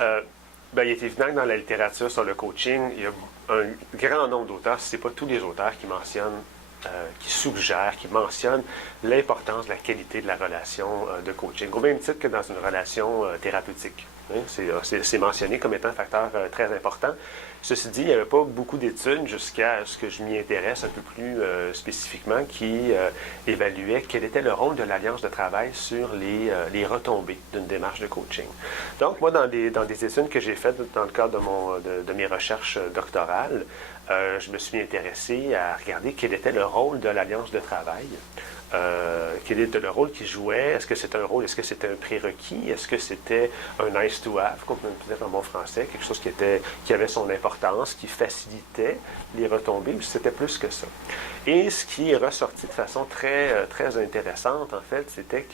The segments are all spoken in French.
Euh, il est évident que dans la littérature sur le coaching, il y a un grand nombre d'auteurs, si ce n'est pas tous les auteurs qui mentionnent, qui suggèrent, qui mentionnent l'importance de la qualité de la relation de coaching, au même titre que dans une relation thérapeutique. Hein, c'est mentionné comme étant un facteur très important. Ceci dit, il n'y avait pas beaucoup d'études jusqu'à ce que je m'y intéresse un peu plus spécifiquement qui évaluaient quel était le rôle de l'alliance de travail sur les retombées d'une démarche de coaching. Donc, moi, dans des études que j'ai faites dans le cadre de mes recherches doctorales, je me suis intéressé à regarder quel était le rôle de l'alliance de travail. Quel était le rôle qu'il jouait? Est-ce que c'était un rôle? Est-ce que c'était un prérequis? Est-ce que c'était un nice to have, comme on peut dire en bon français, quelque chose qui avait son importance, qui facilitait les retombées, ou c'était plus que ça? Et ce qui est ressorti de façon très intéressante, en fait, c'était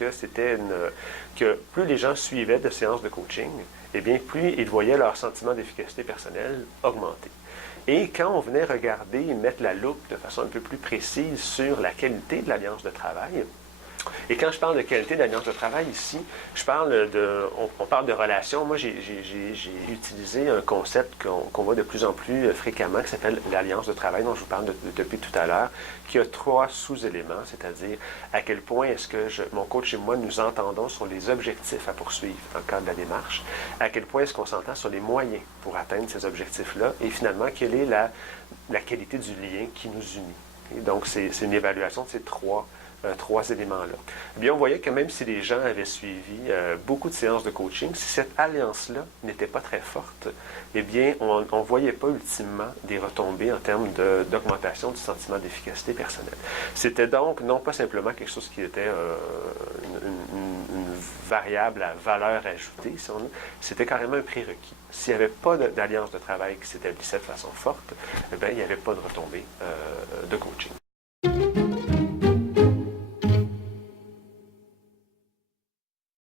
que plus les gens suivaient de séances de coaching, eh bien, plus ils voyaient leur sentiment d'efficacité personnelle augmenter. Et quand on venait regarder et mettre la loupe de façon un peu plus précise sur la qualité de l'alliance de travail, et quand je parle de qualité d'alliance de travail ici, on parle de relations. Moi, j'ai utilisé un concept qu'on voit de plus en plus fréquemment qui s'appelle l'alliance de travail dont je vous parle depuis tout à l'heure, qui a 3 sous-éléments, c'est-à-dire à quel point est-ce que mon coach et moi nous entendons sur les objectifs à poursuivre dans le cadre de la démarche, à quel point est-ce qu'on s'entend sur les moyens pour atteindre ces objectifs-là, et finalement, quelle est la qualité du lien qui nous unit. Et donc, c'est une évaluation de ces trois éléments-là. Eh bien, on voyait que même si les gens avaient suivi beaucoup de séances de coaching, si cette alliance-là n'était pas très forte, eh bien, on ne voyait pas ultimement des retombées en termes d'augmentation du sentiment d'efficacité personnelle. C'était donc non pas simplement quelque chose qui était une variable à valeur ajoutée, c'était carrément un prérequis. S'il n'y avait pas d'alliance de travail qui s'établissait de façon forte, eh bien, il n'y avait pas de retombée de coaching.